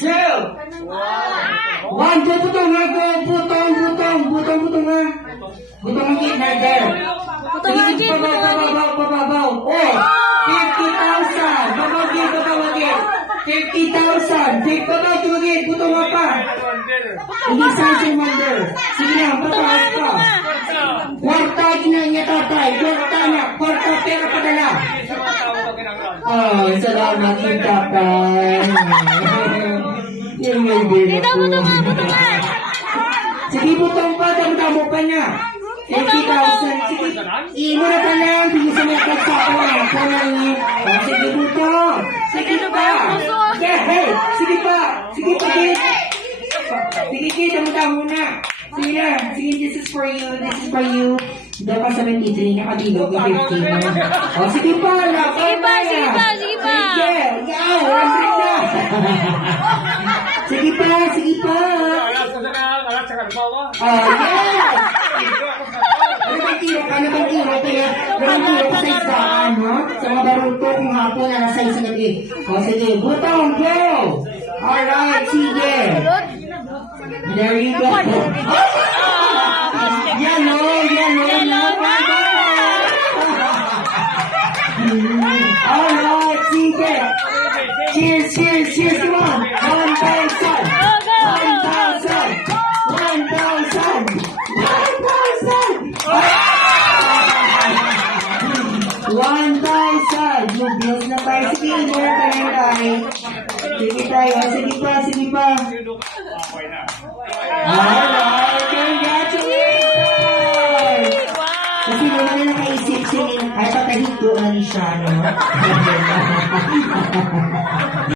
Two. One, go, butong ha, go, butong ha. Butong again, right there. Sige, babaw. Oh, 50,000. Babaw again. 50,000. Babaw again, butong ha pa. Hindi sa'yo wonder. Sige lang, pataas pa. Kwarta na niya tatay. Kwarta pera padala. Oh, salamat yung tatay. Yung may bilang ko. Sige, butong pa. Damo pa niya. 50,000. Sige, imo na pa lang. Sige sa mga kasawa. Sige, butong. Sige pa. Sige pa. Sige, damo na. Sige lang. Sige, this is for you. Daw pa 73, nakadilog yung 15. O, sige pa. Sige pa. Yaw, 100 na. Sige pa. Yes! Ano bang tiro? Kaya walang tiro pa sa isdaan, no? Sa mga baruto kung hapon na nasa isa lagi. O, sige. Butong, go! Alright, sige. There you go. Yellow. Alright, sige. Cheers, come on. 1,000. 1,000. Yung bills na tayo. Sige, more tayo. Sige tayo. Sige pa. Alright, congratulations! Kasi naman na nakaisip siya, ay patahito na ni siya, no?